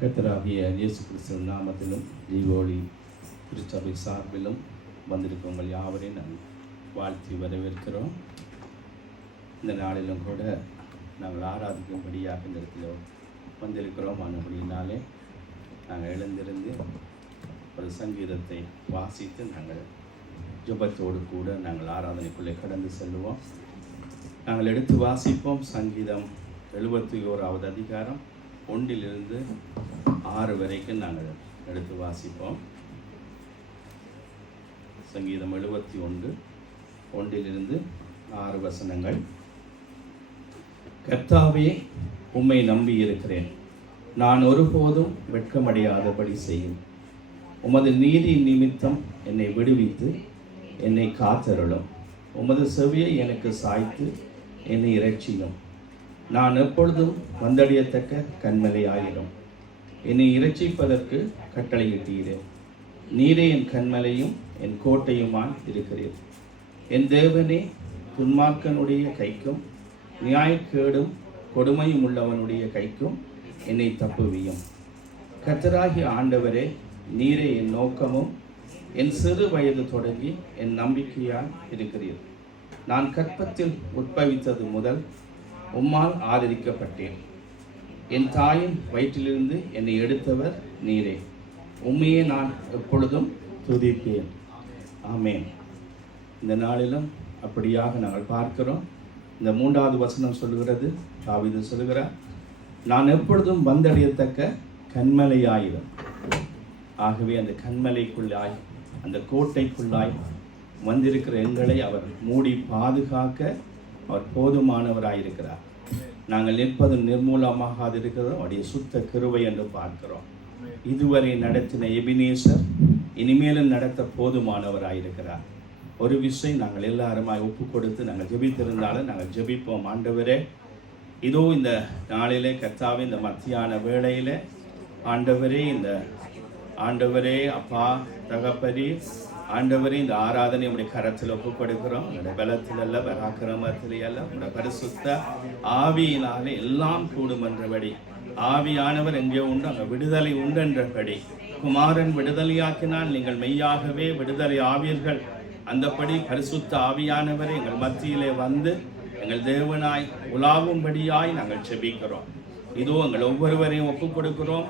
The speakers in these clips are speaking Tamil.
கர்த்தராகிய இயேசு கிறிஸ்துவின் நாமத்திலும் ஜீவோலி திருச்சபை சார்பிலும் வந்திருக்கும் உங்கள் யாவரையும் நான் வாழ்த்தி வரவேற்கிறோம். இந்த நாளிலும் கூட நாங்கள் ஆராதிக்கும்படியாக இந்த இடத்துல வந்திருக்கிறோம். ஆனபடியினாலே நாங்கள் எழுந்திருந்து ஒரு சங்கீதத்தை வாசித்து நாங்கள் ஜெபத்தோடு கூட நாங்கள் ஆராதனைக்குள்ளே கடந்து செல்லுவோம். நாங்கள் எடுத்து வாசிப்போம். சங்கீதம் 71வது அதிகாரம் 1 to 6 வரைக்கும் நாங்கள் எடுத்து வாசிப்போம். சங்கீதம் 71 1 to 6 வசனங்கள். கர்த்தாவே, உம்மை நம்பி இருக்கிறேன். நான் ஒருபோதும் வெட்கமடையாதபடி செய்யும். உமது நீதி நிமித்தம் என்னை விடுவித்து என்னை காத்தருளும். உமது செவியை எனக்கு சாய்த்து என்னை இரட்சியும். நான் எப்பொழுதும் வந்தடையத்தக்க கண்மலையாயிரும். என்னை இரட்சிப்பதற்கு கட்டளையிட்டீரே. நீரே என் கண்மலையும் என் கோட்டையுமாய் இருக்கிறீர். என் தேவனே, துன்மார்க்கனுடைய கைக்கும் நியாயக்கேடும் கொடுமையும் உள்ளவனுடைய கைக்கும் என்னை தப்புவியும். கர்த்தராகிய ஆண்டவரே, நீரே என் நோக்கமும் என் சிறு வயது தொடங்கி என் நம்பிக்கையால் இருக்கிறீர். நான் கற்பத்தில் உட்பவித்தது முதல் உம்மால் ஆதரிக்கப்பட்டேன். என் தாயின் வயிற்றிலிருந்து என்னை எடுத்தவர் நீரே. உம்மையே நான் எப்பொழுதும் துதிப்பேன். ஆமேன். இந்த நாளிலும் அப்படியாக நாங்கள் பார்க்கிறோம். இந்த 3வது வசனம் சொல்லுகிறது, தாவீது சொல்லுகிறார், நான் எப்பொழுதும் வந்தடையத்தக்க கண்மலையாயிரும். ஆகவே அந்த கண்மலைக்குள்ளாய், அந்த கோட்டைக்குள்ளாய் வந்திருக்கிற எங்களை அவர் மூடி பாதுகாக்க அவர் போதுமானவராயிருக்கிறார். நாங்கள் நிற்பது நிர்மூலமாக இருக்கிறோம். அவருடைய சுத்த கிருபை என்று பார்க்கிறோம். இதுவரை நடத்தின எபினேசர் இனிமேலும் நடத்த போதுமானவராயிருக்கிறார். ஒரு விஷயம் நாங்கள் எல்லாருமாய் ஒப்பு கொடுத்து நாங்கள் ஜெபித்திருந்தாலும் நாங்கள் ஜெபிப்போம். ஆண்டவரே, இதோ இந்த நாளிலே கர்த்தாவே, இந்த மத்தியான வேளையில் ஆண்டவரே, இந்த ஆண்டவரே, அப்பா தகப்பரே, ஆண்டவரே, இந்த ஆராதனை உடைய கரத்தில் ஒப்பு கொடுக்கிறோம். உங்களுடைய பலத்தில் அல்ல, பராக்கிரமத்திலே அல்ல, உங்களுடைய பரிசுத்த ஆவியினாலே எல்லாம் கூடும் என்றபடி, ஆவியானவர் எங்கே உண்டு அங்கே விடுதலை உண்டு என்றபடி, குமாரன் விடுதலையாக்கினால் நீங்கள் மெய்யாகவே விடுதலை ஆவீர்கள். அந்தபடி பரிசுத்த ஆவியானவரை எங்கள் மத்தியிலே வந்து எங்கள் தேவனாய் உலாவும்படியாய் நாங்கள் செபிக்கிறோம். இதோ எங்கள் ஒவ்வொருவரையும் ஒப்பு கொடுக்கிறோம்.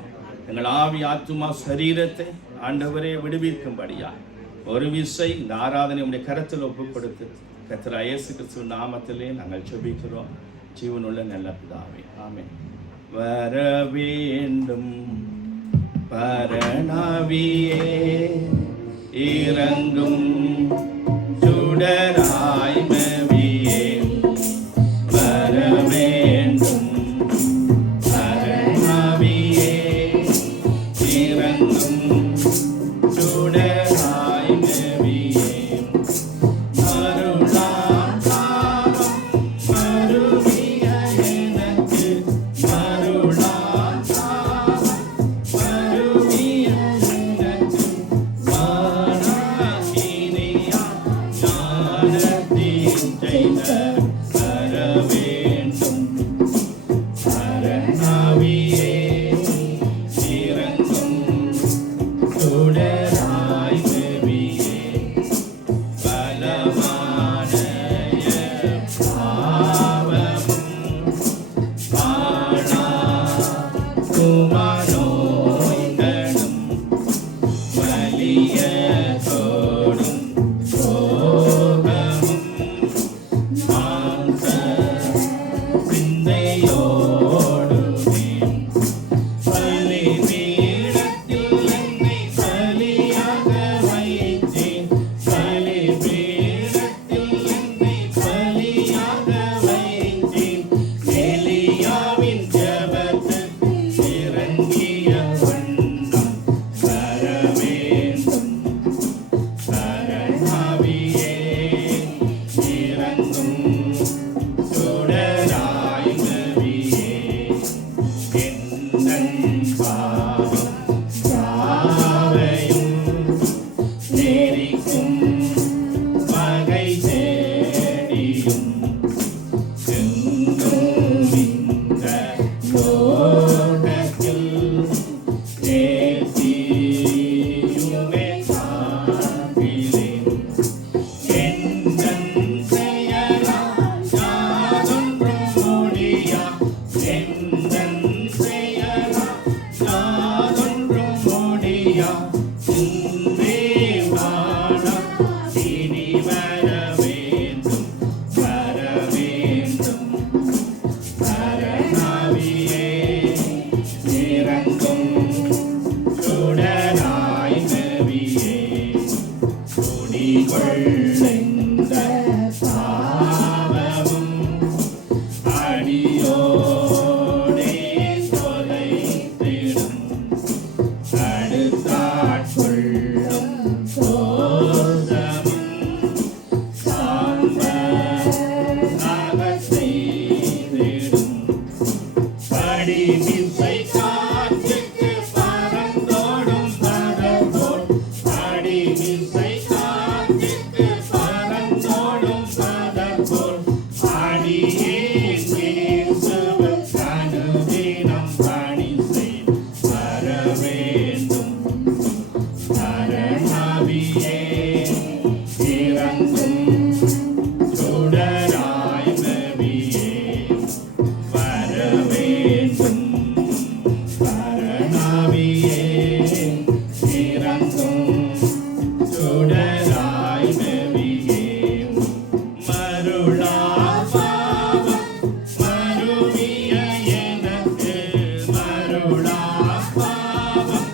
எங்கள் ஆவி, ஆத்துமா, சரீரத்தை ஆண்டவரே விடுவிக்கும்படியாய் ஒரு விசை இந்த ஆராதனை உடைய கரத்தில் ஒப்பு கொடுத்து கர்த்தராகிய இயேசு கிறிஸ்துவின் நாமத்திலே நாங்கள் ஜெபிக்கிறோம். ஜீவனுள்ள நல்ல பிதாவே, ஆமென். வர வேண்டும் பரணாவியே, இறங்கும் சுடராய் மவியே, வர வேண்டும் பரணாவியே, இறங்கும் சுடராய் எந்தன் செயலா யாதொன்றும் முடியா இன்றே வாழா இனி வர வேண்டும் பரநாவியே இறங்கும் சுடராய் நவியே குடிகொள்ளெந்த பாவமும் அடியோடே தொலைத்திடும் அடுத்தாட்கொள்ளும் கோசமும் சாம்பலாக செய்திடும் படிமிசை காற்றுக்கு பறந்தோடும் பரபோல் படிமிசை காற்றுக்கு பறந்தோடும் பரபோல் அடியேன் இயேசுவுக்கு அனுதினம் பணி செய் வர வேண்டும் பரநாவியே இறங்கும் சுடராய் நவியே வர வேண்டும் பரநாவியே இறங்கும் சுடராய் நவியே மருளா பாவம் மருவிய எனக்கு மருளா பாவம்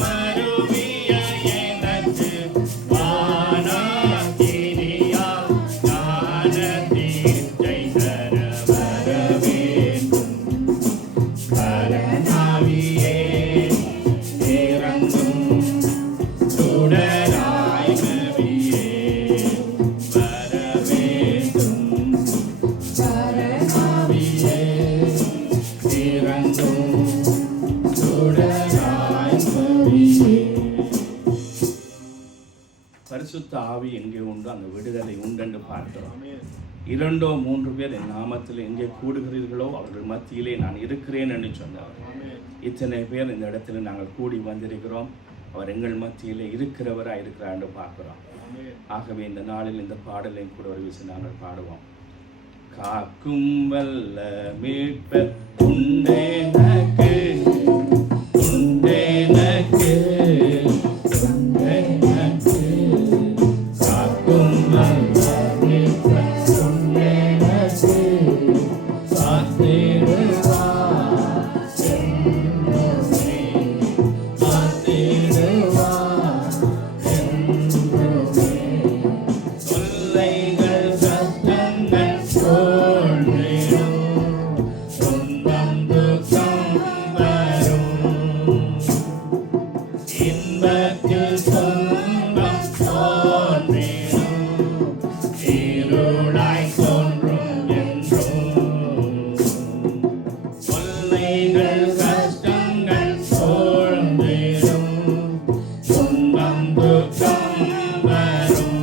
மருவிய எனக்கு வானாகினியா ஞான தீர்த்தை தர வர வேண்டும் பரநாவியே இறங்கும் சுடராய் நவியே வர வேண்டும் பரநாவியே இறங்கும் சுடராய் நவியே. பரிசுத்த ஆவி எங்கே உண்டோ அந்த விடுதலை உண்டென்று பார்க்கிறோம். 2 3 பேர் என் நாமத்தில் எங்கே கூடுகிறீர்களோ அவர்கள் மத்தியிலே நான் இருக்கிறேன் என்று சொன்னார். இத்தனை பேர் இந்த இடத்துல நாங்கள் கூடி வந்திருக்கிறோம். அவர் எங்கள் மத்தியிலே இருக்கிறவராக இருக்கிறார் என்று பார்க்கிறோம். ஆகவே இந்த நாளில் இந்த பாடலை கூட ஒரு விஷயம் நாங்கள் பாடுவோம். காக்கும் வல்ல மீட்பர் உண்டேனக்கு உண்டேனக்கு உண்டேனக்கு காக்கும் வல்ல மீட்பர் உண்டேனக்கு காத்திடுவார் என்றுமே காத்திடுவார் என்றுமே தொல்லைகள் கஷ்டங்கள் தோன்றிடும் துன்பம் துக்கம் வரும் இன்பத்தில் துன்பம் தோன்றிடும் இருளாய் தோன்றும் என்றும் தொல்லைகள் கஷ்டங்கள் தோன்றிடும் துன்பம் துக்கம் வரும்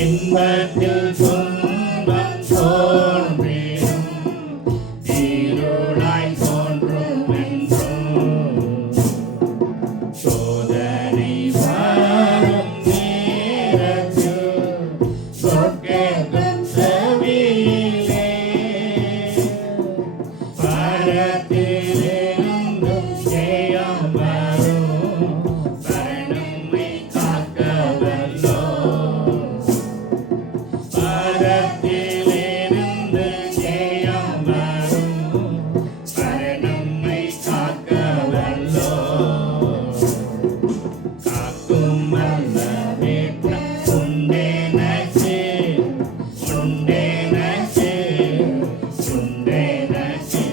இன்பத்தில் துன்பம் தோன்றிடும் இருளாய் தோன்றும் என்றும் சோதனை வரும் நேரத்தில் சொற்கேட்கும் செவியிலே பரத்திலிருந்தும் ஜெயம் வரும் பரனம்மை காக்க வல்லோர் பரத்திலிருந்து ஜெயம் வரும் பரனம்மை காக்க வல்லோர் காக்கும் வல்ல மீட்பர் உண்டேனக்கு உண்டேனக்கு உண்டேனக்கு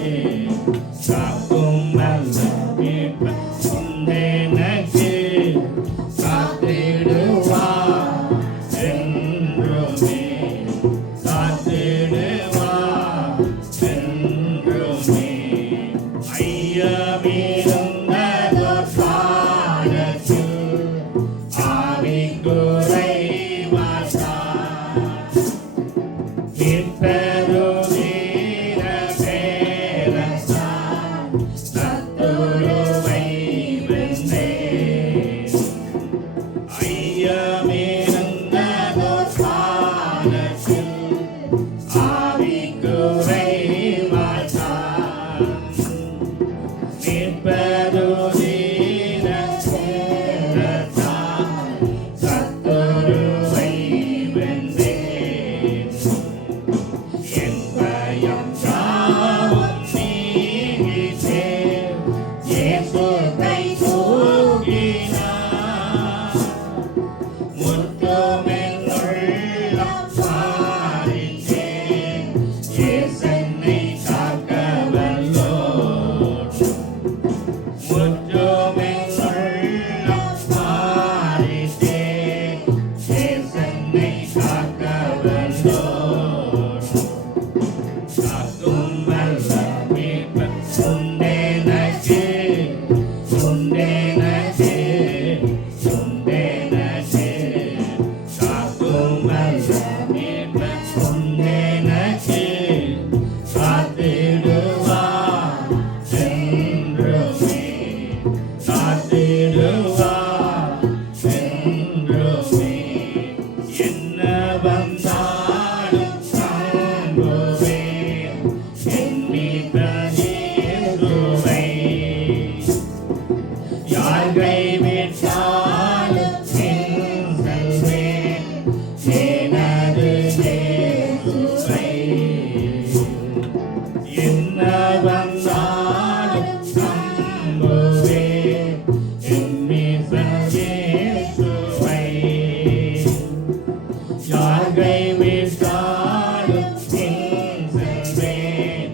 வந்தாலும் நம்புவேன் என் மீட்பர் இயேசுவை. யார் கைவிட்டாலும் பின் செல்வேன்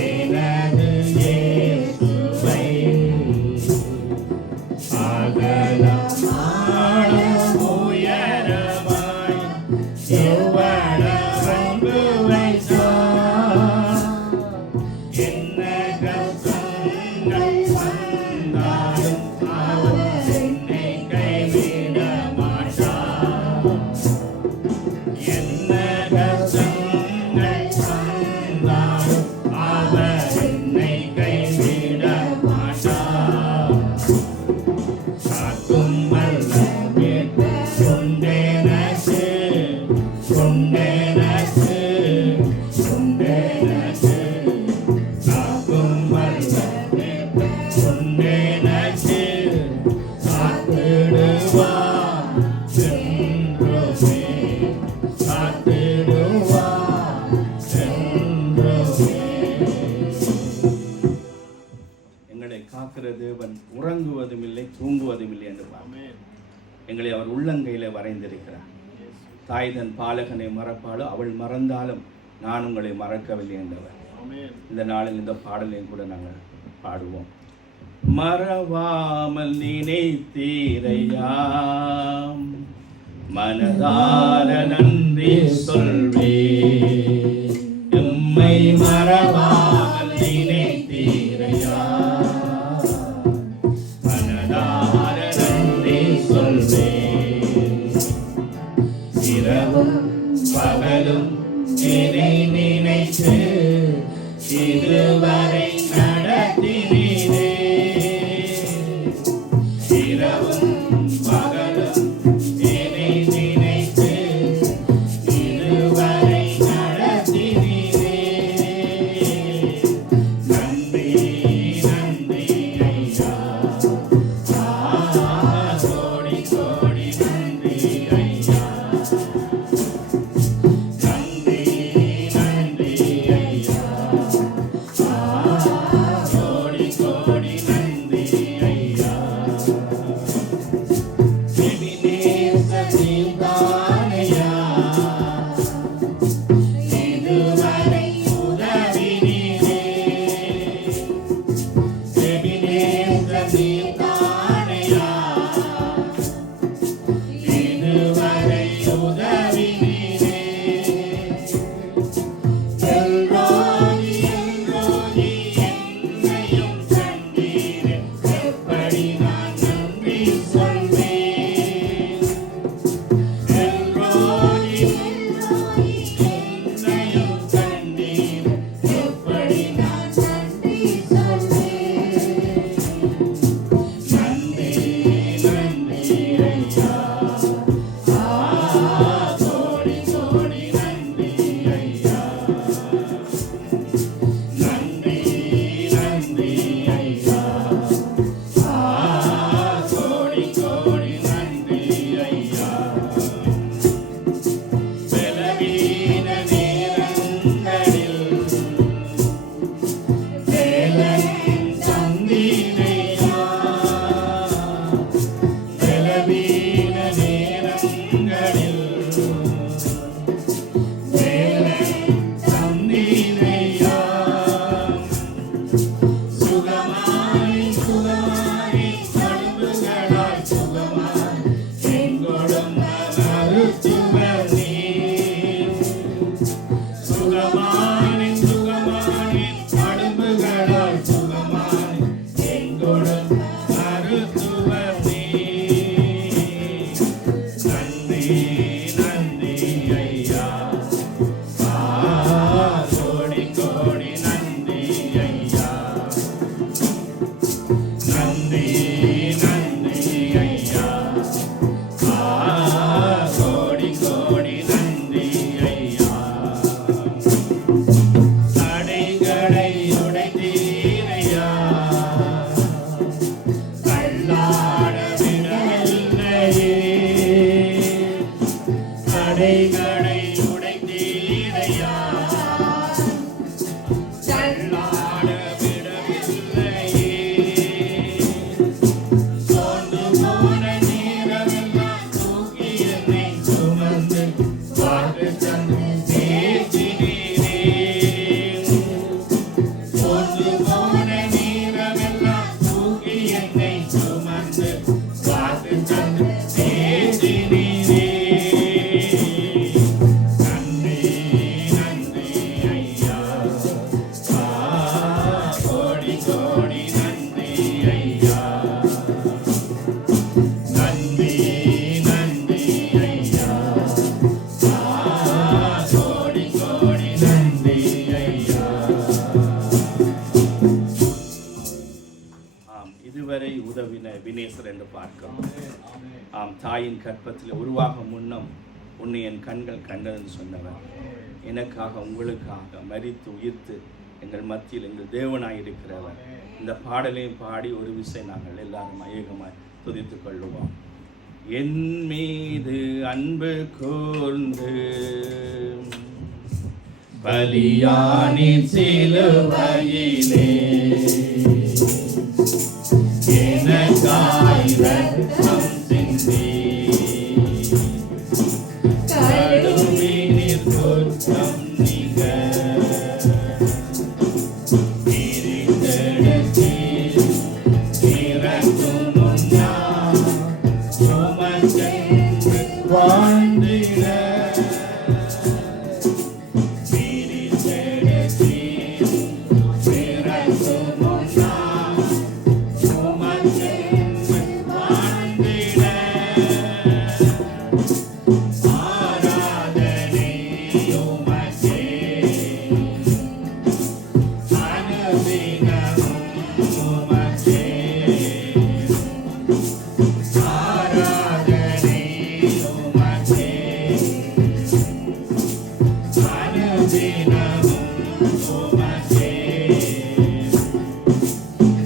எனது இயேசுவை. அகலம் ஆழம் உயரமாய் எவ்வளவு அன்பு வைத்தார். என்ன கஷ்டங்கள் வந்தாலும் அவர் என்னை கைவிட மாட்டார். என்ன கஷ்டங்கள் வந்தாலும் அவர் என்னை கைவிட மாட்டார். காக்கும் வல்ல மீட்பர் உண்டெனக்கு, உண்டெனக்கு, உண்டெனக்கு. காக்கும் வல்ல மீட்பர் உண்டெனக்கு, காத்திடுவார் என்றுமே, காத்திடுவார் என்றுமே. எங்களை காக்கிற தேவன் உறங்குவதும் இல்லை தூங்குவதும் இல்லை என்று எங்களை அவர் உள்ளங்கையில வரைந்திருக்கிறார். தாய் தன் பாலகனை மறப்பாளோ அவள் மறந்தாலும் நான் உங்களை மறக்கவில்லை என்றவர். இந்த நாளில் இந்த பாடலையும் கூட நாங்கள் பாடுவோம். மறவாமல் நினைத்தீரையாம் மனதார நன்றி சொல்வேன். எம்மை மறவாமல் நினைத்தீரையாம் மனதார நன்றி சொல்வேன். இரவும் பகலும் என்னை நினைத்து இதுவரை நடத்தினீரே. இரவும் பகலும் என்னை நினைத்து இதுவரை நடத்தினீரே. நன்றி நன்றி ஐயா, கோடி கோடி நன்றி ஐயா. நன்றி நன்றி ஐயா, கோடி கோடி நன்றி ஐயா. எபினேசர் நீதானையா, இதுவரை உதவினீரே. எபினேசர் நீதானையா, இதுவரை உதவினீரே. எல்ரோயி எல்ரோயி என்னையும் கண்டீரே, எப்படி நான் நன்றி சொல்வேன். எல்ரோயி எல்ரோயி என்னையும் கண்டீரே, எப்படி நான் நன்றி சொல்வேன். நன்றி நன்றி ஐயா, கோடி கோடி நன்றி ஐயா. நன்றி நன்றி ஐயா, கோடி கோடி நன்றி ஐயா. பலவீன நேரங்களில் வேலன் தந்தீரையா. பலவீன நேரங்களில் வேலன் தந்தீரையா. சுகமாய் சுகமாய் தழும்புகளாய் சுகமாய் எங்கொடும் மருத்துவர் நீர். சுகமாய் சுகமாய் தழும்புகளாய் சுகமாய் எங்கொடும் மருத்துவர் நீர். நன்றி நன்றி ஐயா, கோடி கோடி நன்றி ஐயா. நன்றி நன்றி ஐயா, கோடி கோடி நன்றி ஐயா. தடைகளை உடைத்தீரையா, தள்ளாட விடவில்லையே. தடைகளை உடைத்தீரையா, தள்ளாட சோர்ந்து போன நேரமெல்லாம் தூக்கி என்னை சுமந்து காத்து தந்து தேற்றினீரே. நன்றி நன்றி ஐயா, கோடி கோடி நன்றி ஐயா. நன்றி நன்றி ஐயா, கோடி கோடி நன்றி ஐயா. ஆம், இதுவரை உதவின வினேசர் என்று பார்க்கிறோம். ஆம், தாயின் கற்பத்தில் உருவாக முன்னம் உன்னை என் கண்கள் கண்டதுன்னு சொன்னவர், எனக்காக உங்களுக்காக மரித்து உயிர்த்து எங்கள் மத்தியில் எங்கள் தேவனாயிருக்கிறவர். இந்த பாடலையும் பாடி ஒரு விசை நாங்கள் எல்லாரும் ஏகமாய் துதித்துக் கொள்ளுவோம். என் மீது அன்பு கூர்ந்து பலியானி சிலுவையிலே எனக்காய் ரத்தம் சிந்தி கழுவி நீர் குற்றம் நீங்க பிரித்தெடுத்தீர். இறக்கும் முன்னால் சுமந்தென்று வாழ்ந்திட பிரித்தெடுத்தீர். இறக்கும் முன்னால் சுமந்தென்று வாழ்ந்திட ஆராதனை உமக்கே அனுதினமும் உமக்கே. ஆராதனை உமக்கே அனுதினமும் உமக்கே.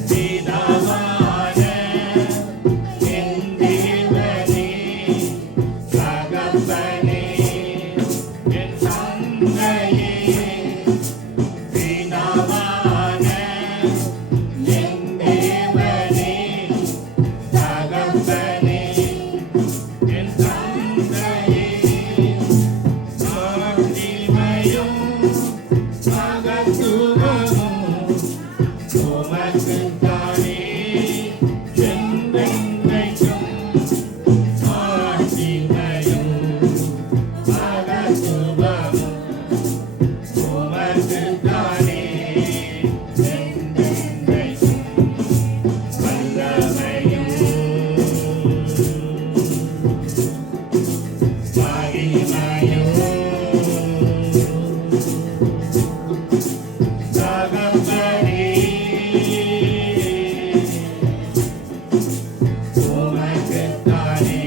பிதாவான என் தேவனே, தகப்பனே, என் தந்தையே. பிதாவான என் தேவனே, தகப்பனே, என் தந்தையே. மகிமையும் மகத்துவமும் உமக்குத்தானே என்றென்றைக்கும். மகிமையும் மகத்துவமும் உமக்குத்தானே என்றென்றைக்கும். வல்லமையும் மகிமையும் தகப்பனே உமக்குத்தானே.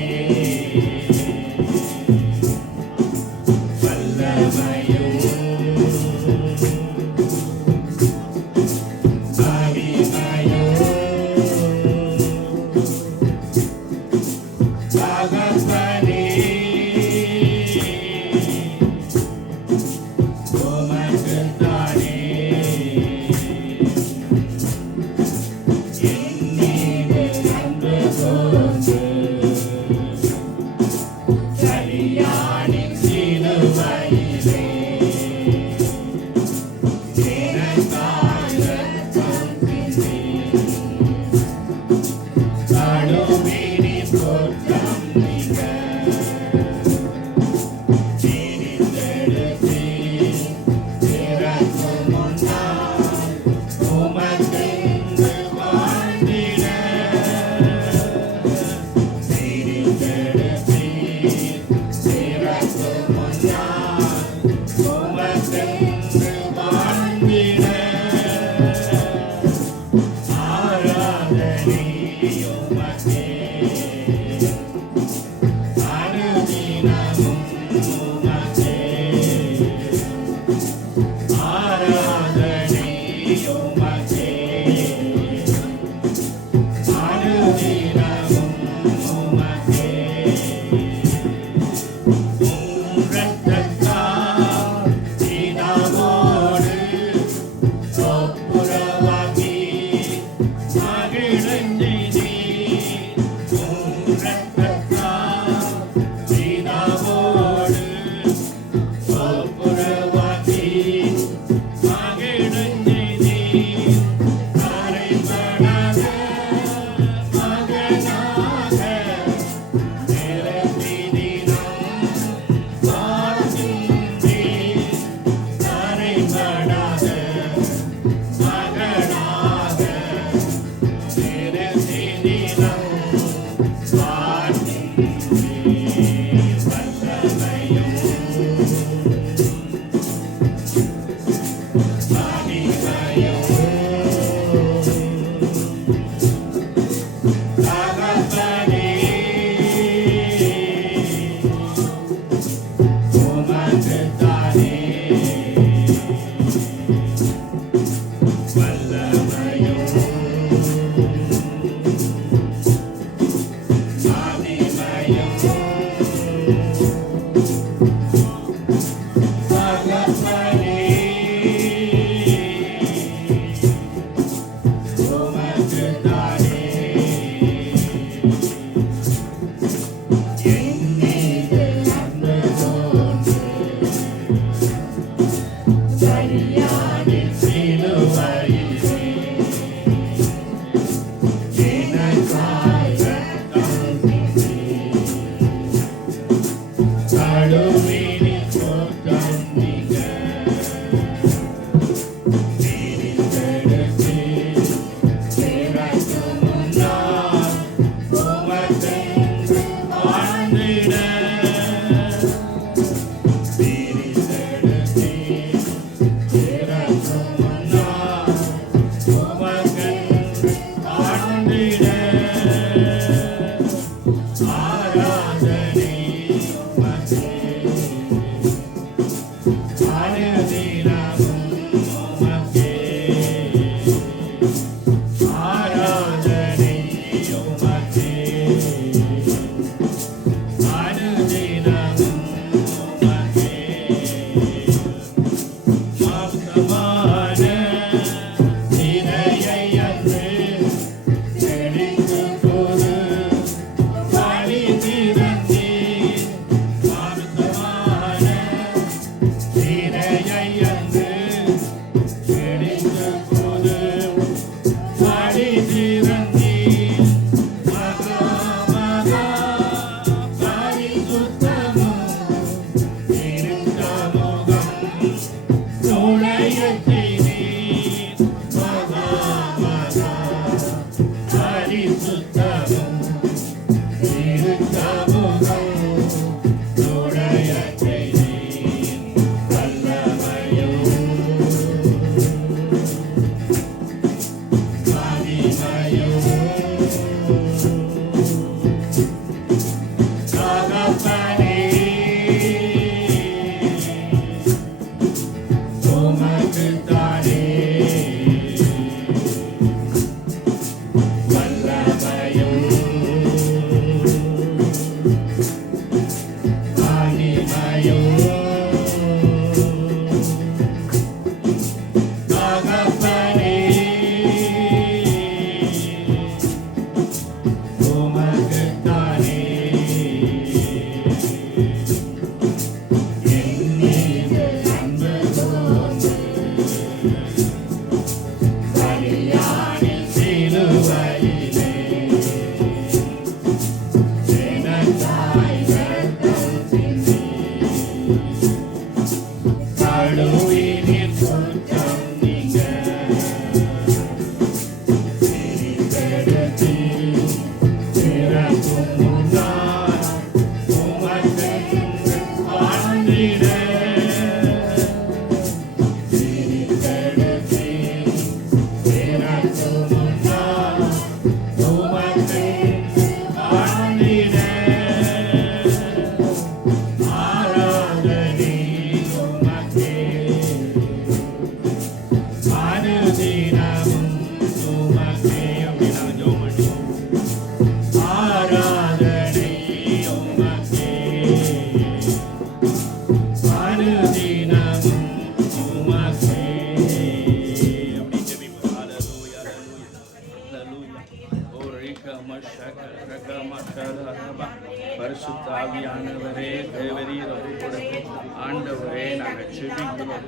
வல்லமையும் மகிமையும் தகப்பனே உமக்குத்தானே. என் மீது அன்பு கூர்ந்து பலியானின் சிலுவையிலே எனக்காய் ரத்தம் சிந்தி கழுவி நீர் குற்றம் நீங்க பிரித்தெடுத்தீர். இறக்கும் முன்னால் உமக்கென்று வாழ்ந்திட பிரித்தெடுத்தீர். இறக்கும் முன்னால் உமக்கென்று வாழ்ந்திட ஆராதனை உமக்கே அனுதினமும் உமக்கே. ஆராதனை உமக்கே அனுதினமும் உமக்கே. உம் இரத்தத்தால் பிதாவோடு ஒப்புரவாக்கி மகிழ்ந்தீர். உம் இரத்தத்தால் பிதாவோடு ஒப்புரவாக்கி மகிழ்ந்தீர். பரிசுத்த ஆவியானவரே தேவரீர் ஒப்பு கொடுத்து ஆண்டவரே நாங்கள் செபிக்கிறோம்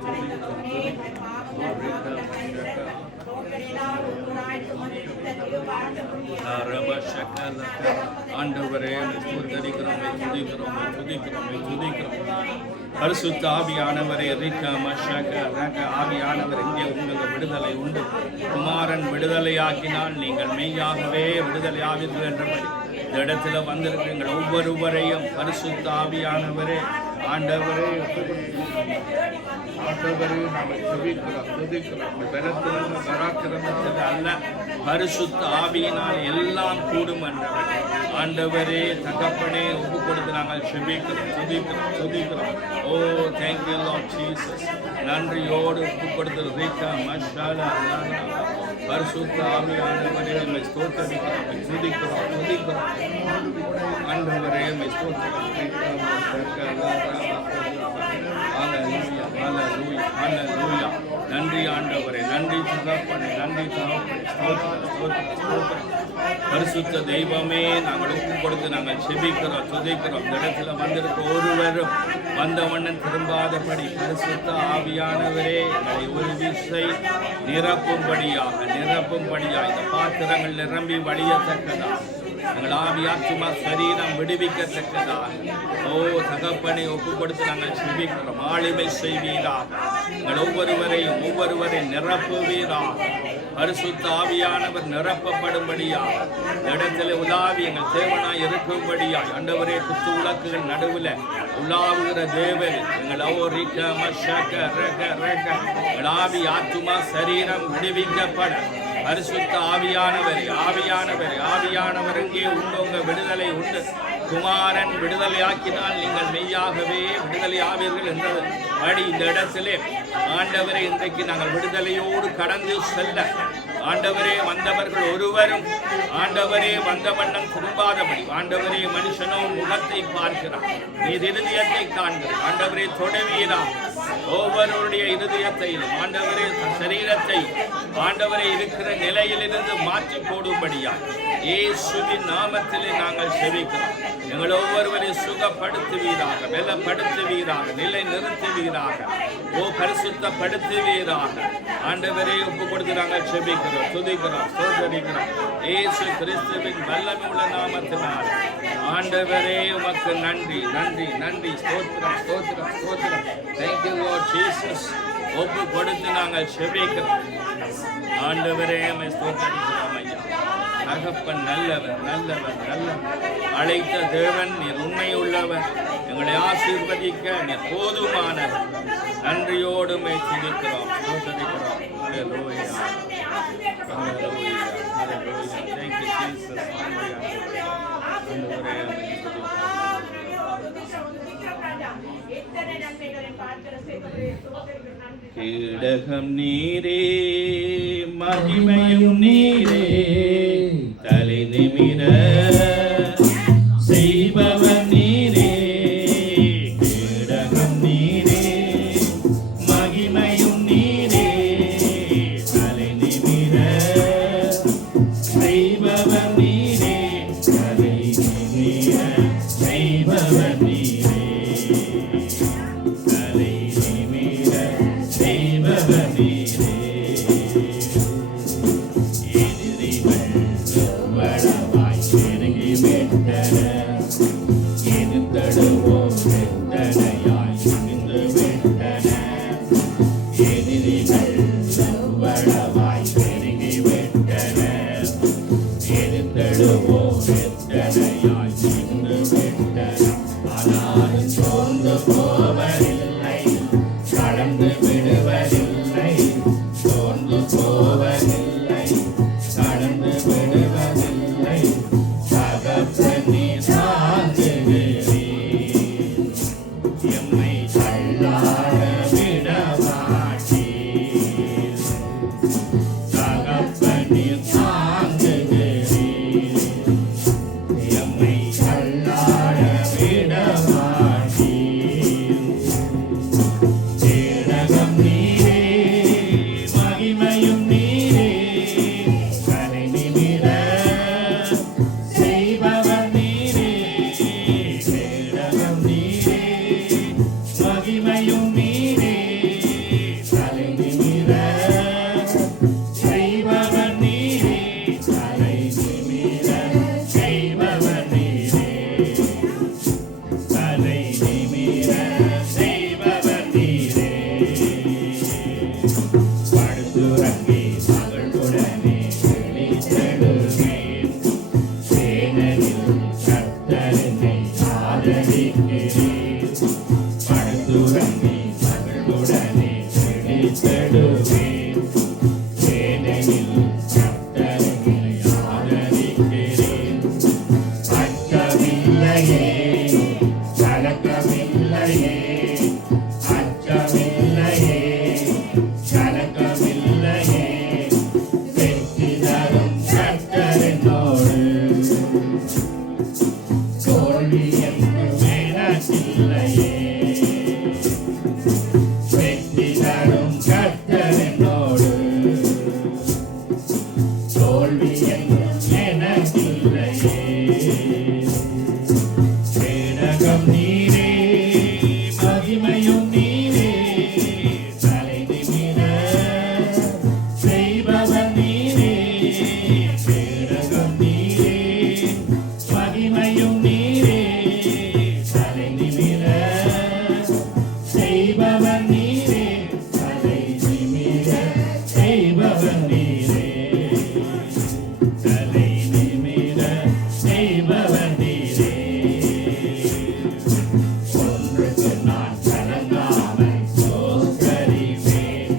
ஆண்டவரே துதிக்கிறோம் பரிசுத்த ஆவியானவரே ஆவியானவர் இங்கே உங்களுக்கு விடுதலை உண்டு. குமாரன் விடுதலையாக்கினால் நீங்கள் மெய்யாகவே விடுதலை ஆவீர்கள் என்றபடி இந்த இடத்துல வந்திருக்கிறீர்கள் ஒவ்வொருவரையும் பரிசுத்த ஆவியானவரே ஆண்டவரே ஆண்டவரே நாங்கள் ஜெபிக்கிறோம் துதிக்கிறோம். பலத்திலிருந்து பராக்கிரமத்தில் அல்ல, பரிசுத்த ஆவியினால் எல்லாம் கூடும் என்றவர். ஆண்டவரே தகப்பனே ஒப்பு கொடுத்து நாங்கள் ஜெபிக்கிறோம் துதிக்கிறோம் துதிக்கிறோம். ஓ தேங்க்யூ லார்ட் ஜீசஸ். நன்றியோடு ஒப்பு கொடுத்து ரீகா மஷாலா பரிசுத்த ஆவியானவரே உம்மை ஸ்தோத்திரிக்கிறோம் துதிக்கிறோம் துதிக்கிறோம். ஆண்டவரே உம்மை ஸ்தோத்திரிக்கிறோம். ஹல்லேலூயா ஹல்லேலூயா ஹல்லேலூயா. நன்றி ஆண்டவரே, நன்றி தகப்பனே, நன்றி தகப்பனே. ஸ்தோத்திரம் ஸ்தோத்திரம் ஸ்தோத்திரம். பரிசுத்த தெய்வமே நாங்கள் ஒப்பு கொடுத்து நாங்கள் செபிக்கிறோம் துதிக்கிறோம். இந்த இடத்துல வந்திருக்க ஒருவரும் வந்த வண்ணம் திரும்பாதபடி பரிசுத்த ஆவியானவரே எங்களை ஒரு விசை நிரப்பும்படியாக இந்த பாத்திரங்கள் நிரம்பி வழியத்தக்கதா, எங்கள் ஆவியாத்மா சரீரம் விடுவிக்கத்தக்கதாக ஓ தகப்பனை ஒப்பு கொடுத்து நாங்கள் செபிக்கிறோம். ஆளுமை செய்வீராக, எங்கள் ஒவ்வொருவரையும் நிரப்புவீராக. பரிசுத்த ஆவியானவர் நிரப்பப்படும்படியாக இடத்துல உலாவி எங்கள் தேவனாய் இருக்கும்படியாக ஆண்டவரே குத்து விளக்குகள் நடுவில் உலாவுகிற தேவன் எங்கள் எங்கள் ஆவி ஆத்துமா சரீரம் விடுவிக்கப்பட பரிசுத்த ஆவியானவர் எங்கே உண்டு, உங்க விடுதலை உண்டு. குமாரன் விடுதலையாக்கினால் நீங்கள் மெய்யாகவே விடுதலை ஆவீர்கள் என்றது படி இந்த இடத்திலே ஆண்டவரை இன்றைக்கு நாங்கள் விடுதலையோடு கடந்து செல்ல ஆண்டவரே வந்தவர்கள் ஒருவரும் ஆண்டவரே வந்த வண்ணம் திரும்பாதபடி ஆண்டவரே மனுஷனோ முகத்தை பார்க்கிறார், நீ இருதயத்தை காண்கிறார். ஆண்டவரே தொடுவீரா ஒவ்வொருடைய இருதயத்தையும் ஆண்டவரே சரீரத்தை ஆண்டவரே இருக்கிற நிலையிலிருந்து மாற்றி போடும்படியா இயேசுவின் நாமத்திலே நாங்கள் செபிக்கிறோம். எங்கள் ஒவ்வொருவரை சுகப்படுத்துவீராக, பலப்படுத்துவீராக, நிலை நிறுத்துவீராக, ஓ பரிசுத்தப்படுத்துவீராக. ஆண்டவரே ஒப்பு கொடுத்து நாங்கள் செபிக்கிறோம் துதிக்கிறோம் ஸ்தோத்திரிக்கிறோம். இயேசு கிறிஸ்துவின் வல்லமையுள்ள நாமத்தினால் ஆண்டவரே உமக்கு நன்றி நன்றி நன்றி. ஸ்தோத்திரம் ஸ்தோத்திரம் ஸ்தோத்திரம். Thank you Lord Jesus. ஒப்பு கொடுத்து நாங்கள் செபிக்கிறோம். ஆண்டவரே உம்மை ஸ்தோத்திரிக்கிறோம் ஐயா. தகப்பன் நல்லவர் நல்லவர் நல்லவர். அழைத்த தேவன் நீர் உண்மையுள்ளவர். எங்களை ஆசீர்வதிக்க நீர் போதுமானவர். நன்றியோடு உம்மை துதிக்கிறோம் ஸ்தோத்திரிக்கிறோம். ஹல்லேலூயா ஹல்லேலூயா ஹல்லேலூயா. Thank you Jesus. கீடகம் நீரே மகிமையும் நீரே, தலை நிமிர செய்பவர் நீரே. கீடகம் நீரே மகிமையும் நீரே, தலை நிமிர செய்பவர் நீரே. தலை நிமிர செய்பவர் நீரே. தலை நிமிர செய்பவர் நீரே. எதிரிகள் வளவாய் நெருங்கி விட்டனர், எதிர்த்தடுவோம் வெட்டனையாய் நின்று விட்டனர். எதிரிகள் வளவாய் நெருங்கி விட்டனர், எதிர்த்தடுவோம் வெட்டனையாய் நின்று விட்டனர். ஆனாலும் சோர்ந்து போவதில்லை, கடந்து விடுவதில்லை. சோர்ந்து போவதில்லை, கடந்து விடுவதில்லை. தகப்பனே தாங்குகிறீர், எம்மை தள்ளாட விட மாட்டீர். தகப்பனே தாங்குகிறீர், எம்மை தள்ளாட விட மாட்டீர். கேடகம் நீரே மகிமையும் நீரே, தலை நிமிர செய்பவர் நீரே. கேடகம் நீரே மகிமையும் நீரே, தலை நிமிர செய்பவர் நீரே. நீரே தலை நிமிர செய்பவர் நீரே ஒன்றுக்கு நான் கலங்காமல் சோஸ்கரிப்பேன்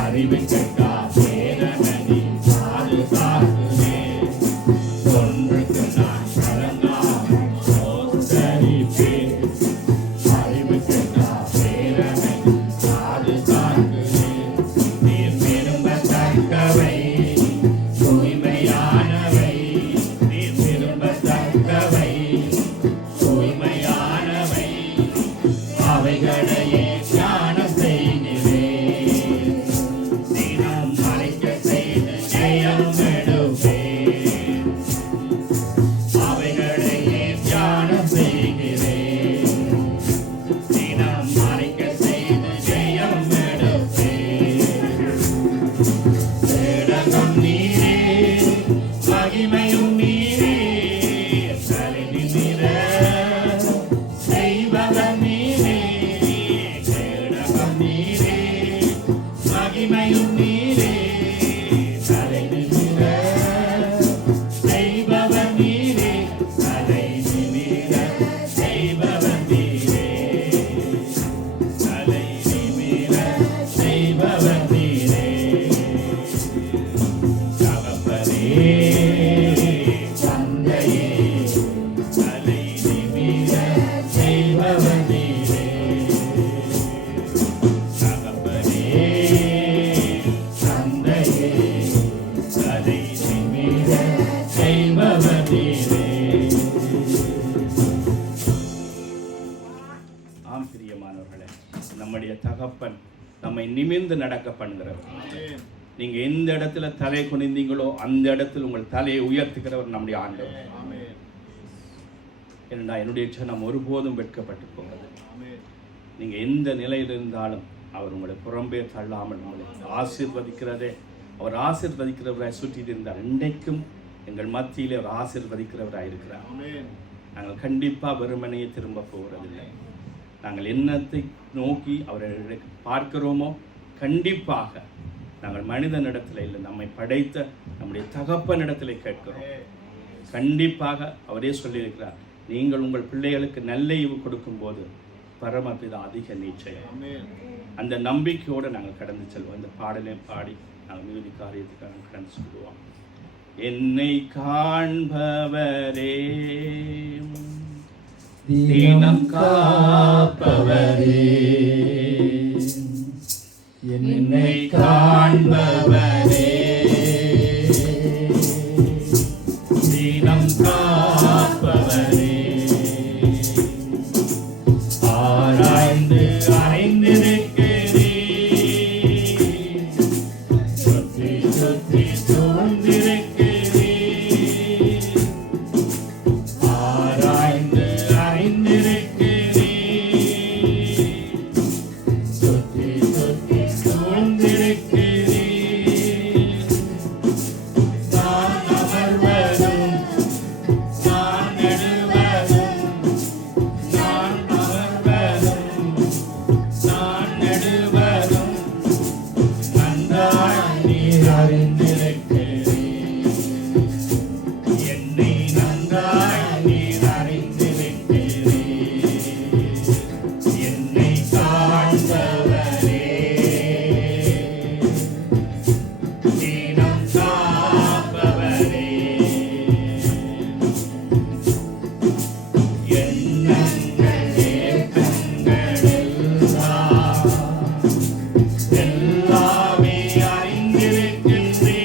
அறிவுக்கா பேரனி பாதுகாக்கிறேன் ஒன்றுக்கு நான் கலங்காமல் சோஸ்கரிப்பேன் அறிவுக்கா பேரனி பாதுகாக்கிறேன் நீர் விரும்பத்தக்கவை தூய்மையானவை நீர் விரும்பத்தக்கவை தூய்மையானவை அவைகளையே தியானம் செய்கிறேன் தினம் மறைக்க செய்து ஜெயம் எடுப்பேன் அவைகளையே தியானம் செய்கிறேன் தினம் மறைக்க செய்து ஜெயம் எடுப்பேன் தேடகம் நீரே மகிமையும் நீரே தலை நிமிர செய்பவர் நீரே தேடகம் நீரே மகிமையும் நீரே தலை நிமிர செய்பவர் நீரே தலை நிமிர செய்பவர் நீரே தலை நிமிர செய்பவர் நீரே தகப்பனே தந்தையே தலை நிமிர செய்பவர் நீரே தகப்பனே தந்தையே தலை நிமிர செய்பவர் நீரே ஆம் பிரியமானவர்களே, நம்முடைய தகப்பன் நம்மை நிமிர்ந்து நடக்க பண்ணுகிறவர். நீங்க எந்த இடத்துல தலை குனிந்தீங்களோ அந்த இடத்துல உங்கள் தலையை உயர்த்துகிறவர் நம்முடைய ஆண்டவர். ஏனென்றா என்னுடைய ஜனம் ஒருபோதும் வெட்கப்பட்டு போகிறது. நீங்க எந்த நிலையில் இருந்தாலும் அவர் உங்களை புறம்பே தள்ளாமல் உங்களை ஆசீர்வதிக்கிறதே. அவர் ஆசீர்வதிக்கிறவராய் சுற்றி இருந்தார். இன்றைக்கும் எங்கள் மத்தியிலே அவர் ஆசீர்வதிக்கிறவராய் இருக்கிறார். நாங்கள் கண்டிப்பாக வெறுமனையே திரும்ப போகிறதில்லை. நாங்கள் என்னத்தை நோக்கி அவரை பார்க்கிறோமோ கண்டிப்பாக நாங்கள் மனிதனிடத்தில் இல்லை, நம்மை படைத்த நம்முடைய தகப்பனிடத்தில் கேட்கிறோம். கண்டிப்பாக அவரே சொல்லியிருக்கிறார், நீங்கள் உங்கள் பிள்ளைகளுக்கு நல்ல ஈவு கொடுக்கும்போது பரமபிதா அதிக நிச்சயம். அந்த நம்பிக்கையோடு நாங்கள் கடந்து செல்வோம். இந்த பாடலை பாடி நாங்கள் மீதி காரியத்துக்காக கடந்து சொல்லுவோம். என்னை காண்பவரே தினம் காப்பவரே என்னை காண்பவரே தினம் காப்பவரே ஆராய்ந்து அறிந்திருக்கிறீர் சுற்றி சுற்றி சூழ்ந்திருக்கிறீர் ஆராய்ந்து அறிந்திருக்கிறீர் சுற்றி சுற்றி சூழ்ந்திருக்கிறீர் நான் அமர்வதும் நான் நெடுவதும் நான் அமர்வதும் நான் நெடுவதும் நன்றாய் நீர் அறிந்திருக்கிறீர் என்னை நன்றாய் நீர் அறிந்திருக்கிறீர் என்னை காண்பவரே தினம் காப்பவரே எண்ணங்கள் ஏக்கங்கள் எல்லாம் எல்லாமே அறிந்திருக்கின்றீர்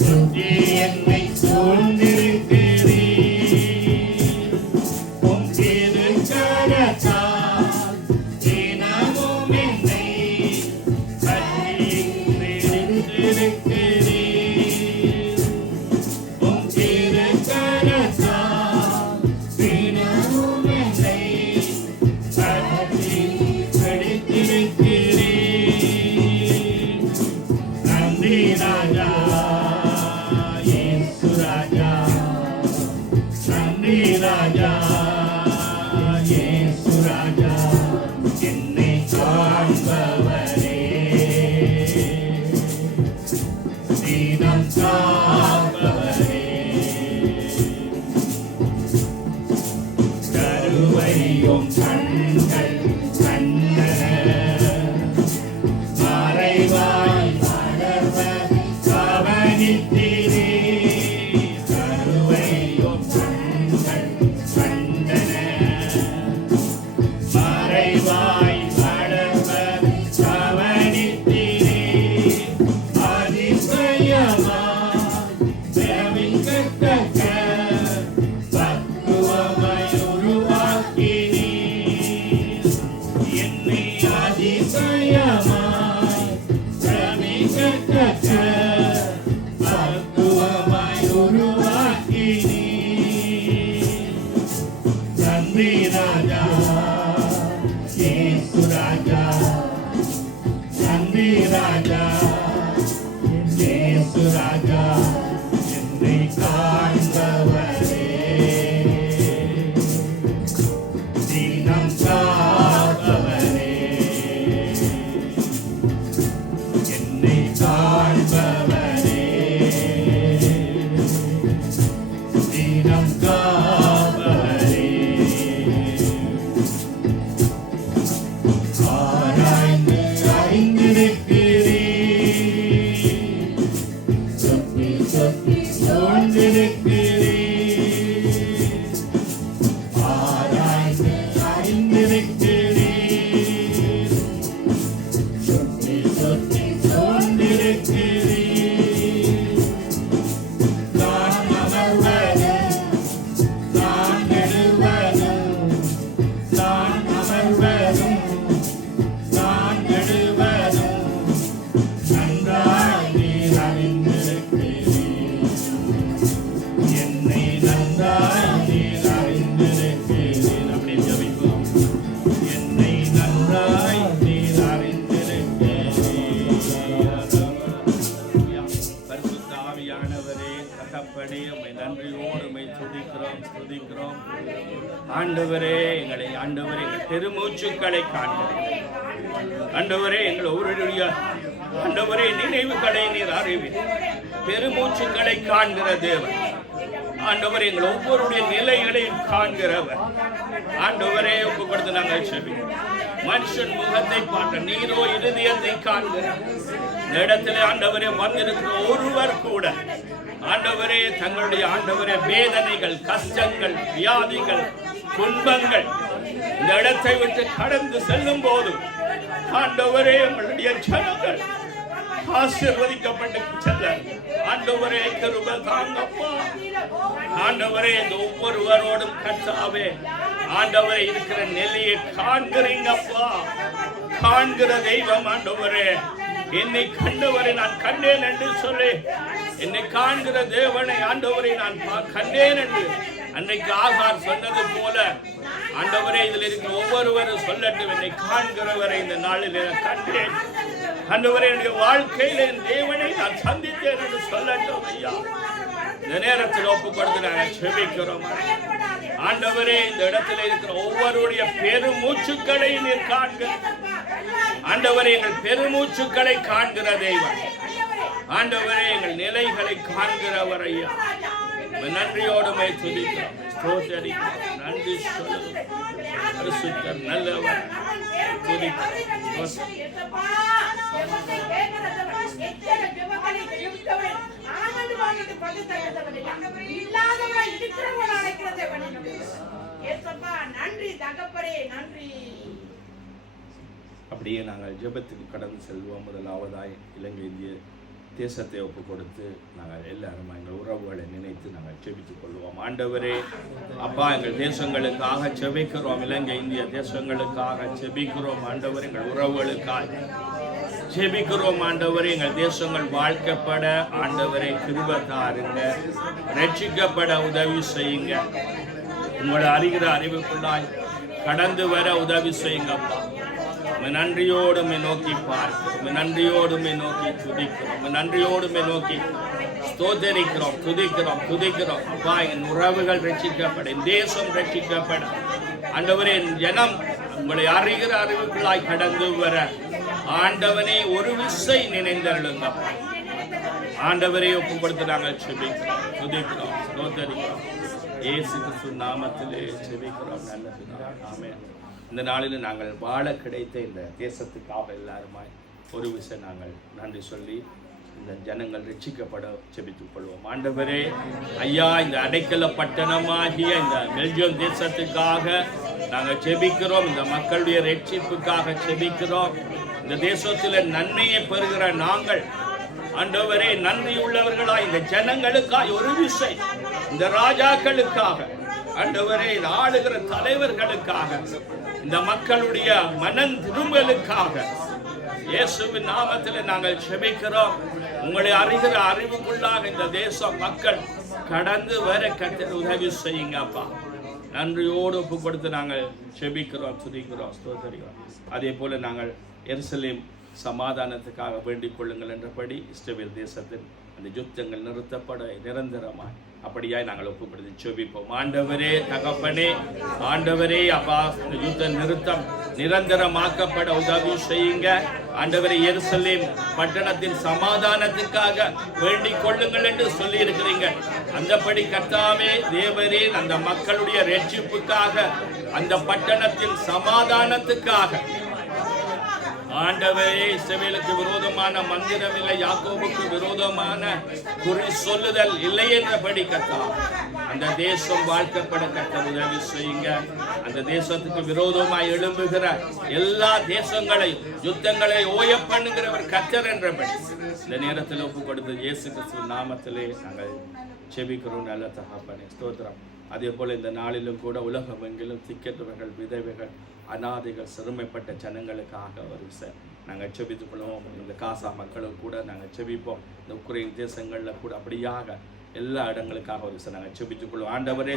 சுற்றி என்னை சூழ்ந்திருக்கிறீர். உம் திருக்கரத்தால் தினமும் என்னை பற்றி பிடித்திருக்கிறீர். உம் திருக்கரத்தால் தினமும் என்னை பற்றி பிடித்திருக்கிறீர். நன்றி ராஜா இயேசு ராஜா, நன்றி ராஜா இயேசு ராஜா, என்னை காண்பவரே, தினம் காப்பவரே. கருவையும் கண்கள் கண்டன, மறைவாய் வளர்வ கவனித்தீரே. கருவையும் கண்கள் கண்டன, மறைவாய் வளர்வ கவனித்தீரே. அதிசயமாய் பிரமிக்கத்தக்க பக்குவமாய் உருவாக்கினீர். என்னை அதிசயமாய் பிரமிக்கத்தக்க பக்குவமாய் உருவாக்கினீர். நன்றி ராஜா இயேசு ராஜா, நன்றி ராஜா இயேசு ராஜா, என்னை காண்பவரே, தினம் காப்பவரே, என்னை காண்பவரே, தினம் காப்பவரே. ஆராய்ந்து அறிந்திருக்கிறீர். சுற்றி சுற்றி சூழ்ந்திருக்கிறீர். ஆராய்ந்து அறிந்திருக்கிறீர். சுற்றி சுற்றி சூழ்ந்திருக்கிறீர். நான் அமர்வதும் நான் எழுவதும், நான் அமர்வதும் நான் எழுவதும் நன்றாய் நீர் அறிந்திருக்கிறீர். என்னை நன்றாய் நீர் அறிந்திருக்கிறீர். அப்படி ஜெபிப்போம். என்னை நன்றாய் நீர் அறிந்திருக்கிறீர். பரிசுத்த ஆவியானவரே, தகப்பனே, உம்மை நன்றியோடு உம்மை துதிக்கிறோம். ஆண்டவரே, ஆண்டவரே எங்கள் பெருமூச்சுக்களை காண்கிறீர். ஆண்டவரே, எங்கள் ஒவ்வொருடைய ஆண்டவரே நினைவுகளை நீர் அறிவீர். பெருமூச்சுக்களை காண்கிற தேவன் ஆண்டவரே, எங்கள் ஒவ்வொருடைய நிலைகளையும் காண்கிறவர் ஆண்டவரே. ஒப்பு கொடுத்து நாங்கள் செபிக்கிறோம். மனுஷன் முகத்தை பார்க்க நீரோ இருதயத்தை காண்கிற இந்த இடத்துல ஆண்டவரே வந்திருக்கிற ஒருவர் கூட ஆண்டவரே தங்களுடைய ஆண்டவரே வேதனைகள், கஷ்டங்கள், வியாதிகள், துன்பங்கள் இந்த இடத்தை விட்டு கடந்து செல்லும் போது ஆண்டவரே உங்களுடைய ஜனங்கள் ஆசீர்வதிக்கப்பட்டு செல்ல ஆண்டவரே கிருபை தாங்கப்பா. ஆண்டவரே இந்த ஒவ்வொருவரோடும் கர்த்தாவே ஆண்டவரே இருக்கிற நிலையை காண்கிறீங்கப்பா. காண்கிற தெய்வம் ஆண்டவரே, என்னை கண்டவரை நான் கண்டேன் என்று சொல்லி என்னை காண்கிற தேவனை ஆண்டவரை நான் கண்டேன் என்று அன்னைக்கு ஆகார் சொன்னது போல ஆண்டவரே இதில் இருக்கிற ஒவ்வொருவரும் சொல்லட்டும், என்னை காண்கிறவரை இந்த நாளில் நான் கண்டேன் ஆண்டவரே, என்னுடைய வாழ்க்கையில் என் தேவனை நான் சந்தித்தேன் என்று சொல்லட்டும் ஐயா. இந்த நேரத்தில் ஒப்பு கொடுத்து நாங்கள் செபிக்கிறோம் ஆண்டவரே. இந்த இடத்துல இருக்கிற ஒவ்வொருடைய பெருமூச்சுக்களை நீர் காண்கிற ஆண்டவரே, எங்கள் பெருமூச்சுக்களை காண்கிற தெய்வம் ஆண்டவரே, எங்கள் நிலைகளை காண்கிறவர் ஐயா. நன்றியோடுமை துதிக்கிறோம், ஸ்தோத்திரிக்கிறோம், நன்றி சொல்லுகிறோம். பரிசுத்தர் நல்லவர், அப்படியே நாங்கள் ஜெபத்துக்கு கடந்து செல்வோம். முதலாவதாய் இலங்கை இந்திய தேசத்தை ஒப்பு கொடுத்து நாங்கள் எல்லாரும் எங்கள் உறவுகளை நினைத்து நாங்கள் செபித்துக் கொள்வோம். ஆண்டவரே அப்பா, எங்கள் தேசங்களுக்காக செபிக்கிறோம். இலங்கை இந்திய தேசங்களுக்காக செபிக்கிறோம். ஆண்டவர், எங்கள் உறவுகளுக்காக செபிக்கிறோம். ஆண்டவரே, எங்கள் தேசங்கள் வாழ்க்கப்பட ஆண்டவரை கிருபை தாருங்க, ரட்சிக்கப்பட உதவி செய்யுங்க. உங்களை அறிகிற அறிவுக்குள்ளாய் கடந்து வர உதவி செய்யுங்கப்பா. நன்றியோடுமே நோக்கி பார்க்கிறோம், நன்றியோடுமே நோக்கி துதிக்கிறோம், நன்றியோடுமே நோக்கி ஸ்தோத்தரிக்கிறோம், துதிக்கிறோம். அப்பா, என் உறவுகள் ரட்சிக்கப்பட, என் தேசம் ரட்சிக்கப்பட ஆண்டவரே, என் ஜனம் உங்களை அறிகிற அறிவுக்குள்ளாய் கடந்து வர ஆண்டவனே ஒரு விசை நினைந்தருளுங்கப்பா. ஆண்டவரே ஒப்பு கொடுத்து நாங்கள் செபிக்கிறோம், துதிக்கிறோம், ஸ்தோத்தரிக்கிறோம். இயேசு கிறிஸ்து நாமத்திலே செபிக்கிறோம் நல்ல பிதாவே, ஆமென். இந்த நாளில் நாங்கள் வாழ கிடைத்த இந்த தேசத்துக்காக எல்லாருமாய் ஒரு விஷயம் நாங்கள் நன்றி சொல்லி இந்த ஜனங்கள் ரட்சிக்கப்பட செபித்துக் கொள்வோம். ஆண்டவரே ஐயா, இந்த அடைக்கல பட்டணமாகிய இந்த பெல்ஜியம் தேசத்துக்காக நாங்கள் செபிக்கிறோம். இந்த மக்களுடைய ரட்சிப்புக்காக செபிக்கிறோம். இந்த தேசத்தில் நன்மையை பெறுகிற நாங்கள் ஆண்டவரே நன்றி உள்ளவர்களா இந்த ஜனங்களுக்காய் ஒரு விசை, இந்த ராஜாக்களுக்காக ஆண்டவரே, ஆளுகிற தலைவர்களுக்காக, இந்த மக்களுடைய மனம் திரும்பலுக்காக இயேசுவின் நாமத்தில் நாங்கள் செபிக்கிறோம். உங்களை அறிகிற அறிவுக்குள்ளாக இந்த தேச மக்கள் கடந்து வர கர்த்தர் உதவி செய்யுங்கப்பா. நன்றியோடு ஒப்பு கொடுத்து நாங்கள் செபிக்கிறோம், துதிக்கிறோம், ஸ்தோத்தரிக்கிறோம். அதே போல நாங்கள் எருசலேம் சமாதானத்துக்காக வேண்டிக் கொள்ளுங்கள் என்றபடி இஸ்ரவேல் தேசத்தில் அந்த யுத்தங்கள் நிறுத்தப்பட நிரந்தரமாய் அப்படியாய் நாங்கள் ஒப்புப்படுத்தி செபிப்போம். ஆண்டவரே தகப்பனே, ஆண்டவரே அப்பா, இந்த யுத்த நிறுத்தம் நிரந்தரமாக்கப்பட உதவி செய்யுங்க. ஆண்டவரே, எருசலேம் பட்டணத்தின் சமாதானத்துக்காக வேண்டிக் கொள்ளுங்கள் என்று சொல்லி இருக்கிறீங்க. அந்தபடி கர்த்தாவே தேவரே, அந்த மக்களுடைய ரட்சிப்புக்காக, அந்த பட்டணத்தின் சமாதானத்துக்காக ஆண்டவரே, இஸ்ரவேலுக்கு விரோதமான மந்திரம் இல்லை, யாக்கோபுக்கு விரோதமான குறி சொல்லுதல் இல்லை என்றபடி கர்த்தாவே அந்த தேசம் வாழ்க்கப்பட கர்த்தர் உதவி செய்யுங்க. அந்த தேசத்துக்கு விரோதமாய் எழும்புகிற எல்லா தேசங்களையும் யுத்தங்களை ஓய பண்ணுகிறவர் கர்த்தர் என்றபடி இந்த நேரத்தில் ஒப்பு கொடுத்து இயேசு கிறிஸ்து நாமத்திலே நாங்கள் செபிக்கிறோம் நல்ல தகப்பனே, ஸ்தோத்திரம். அதே போல இந்த நாளிலும் கூட உலகம் எங்கிலும் திக்கற்றவர்கள், விதவைகள், அநாதைகள், சிறுமைப்பட்ட ஜனங்களுக்காக ஒரு விஷயம் நாங்கள் செபித்துக் கொள்வோம். இந்த காசா மக்களும் கூட நாங்கள் செபிப்போம். இந்த உக்ரைன் தேசங்களில் கூட அப்படியாக எல்லா இடங்களுக்காக ஒரு விஷயம் நாங்கள் செபித்துக் கொள்வோம். ஆண்டவரே,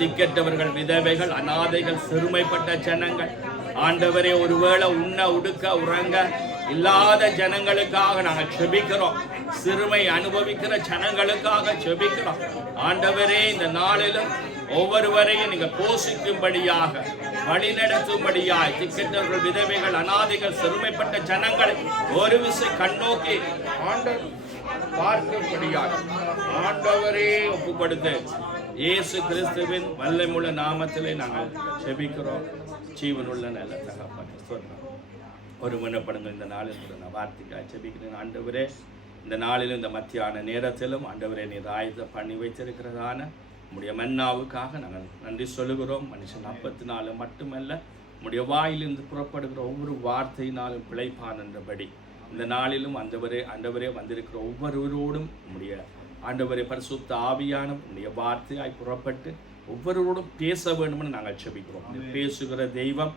திக்கற்றவர்கள், விதவைகள், அநாதைகள், சிறுமைப்பட்ட ஜனங்கள், ஆண்டவரே ஒருவேளை உண்ண உடுக்க உறங்க இல்லாத ஜனங்களுக்காக நாங்கள் செபிக்கிறோம். சிறுமை அனுபவிக்கிற ஜனங்களுக்காக செபிக்கிறோம். ஆண்டவரே, இந்த நாளிலும் ஒவ்வொருவரையும் நீங்க போஷிக்கும்படியாக, வழிநடத்தும்படியாய், திக்கற்றவர்கள், விதவைகள், அநாதைகள், சிறுமைப்பட்ட ஜனங்களை ஒரு விசை கண்ணோக்கி ஆண்டவர் பார்க்கும்படியாக ஆண்டவரே ஒப்பு கொடுத்து இயேசு கிறிஸ்துவின் வல்லமையுள்ள நாமத்திலே நாங்கள் செபிக்கிறோம். ஜீவனுள்ள நல்ல தகப்பனே, ஸ்தோத்திரம். ஒரு மனப்படுங்கள். இந்த நாளில் நான் வார்த்தைக்காக செபிக்கிறேன். ஆண்டவரே, இந்த நாளிலும் இந்த மத்தியான நேரத்திலும் ஆண்டவரே நீர் ஆயுதம் பண்ணி வைத்திருக்கிறதான உம்முடைய மன்னாவுக்காக நாங்கள் நன்றி சொல்லுகிறோம். மனுஷன் அப்பத்தினாலும் மட்டுமல்ல, உம்முடைய வாயிலிருந்து புறப்படுகிற ஒவ்வொரு வார்த்தையினாலும் பிழைப்பான் என்றபடி இந்த நாளிலும் ஆண்டவரே வந்திருக்கிற ஒவ்வொருவரோடும் உம்முடைய ஆண்டவரே பரிசுத்த ஆவியான உம்முடைய வார்த்தையாய் புறப்பட்டு ஒவ்வொருவரோடும் பேச வேண்டும்னு நாங்கள் செபிக்கிறோம். பேசுகிற தெய்வம்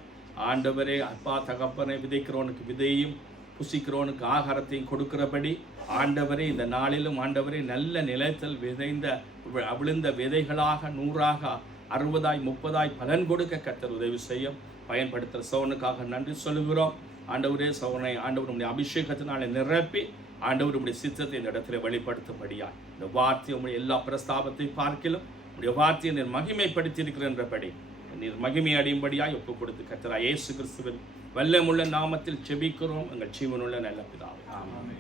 ஆண்டவரே, அப்பா தகப்பனை, விதைக்கிறவனுக்கு விதையும் புசிக்கிறவனுக்கு ஆகாரத்தையும் கொடுக்கிறபடி ஆண்டவரே இந்த நாளிலும் ஆண்டவரே நல்ல நிலத்தில் விழுந்த விதைகளாக 100ஆக 60ஆய் 30ஆய் பலன் கொடுக்க கர்த்தர் உதவி செய்யும். பயன்படுத்துகிற சவுனுக்காக நன்றி சொல்லுகிறோம். ஆண்டவரே, சவுனை ஆண்டவர் அபிஷேகத்தினால நிரப்பி ஆண்டவர் உடைய சித்தத்தை இந்த இடத்துல வெளிப்படுத்தும்படியா இந்த வார்த்தை உடைய எல்லா பிரஸ்தாபத்தை பார்க்கிலும் உடைய வார்த்தையை நீர் மகிமைப்படுத்தி இருக்கிறபடி நீர் மகிமை அடையும்படியாய் ஒப்பு கொடுத்து கர்த்தராகிய இயேசு கிறிஸ்துவின் வல்லமுள்ள நாமத்தில் செபிக்கிறோம் எங்கள் ஜீவனுள்ள நல்ல பிதாவே, ஆமென்.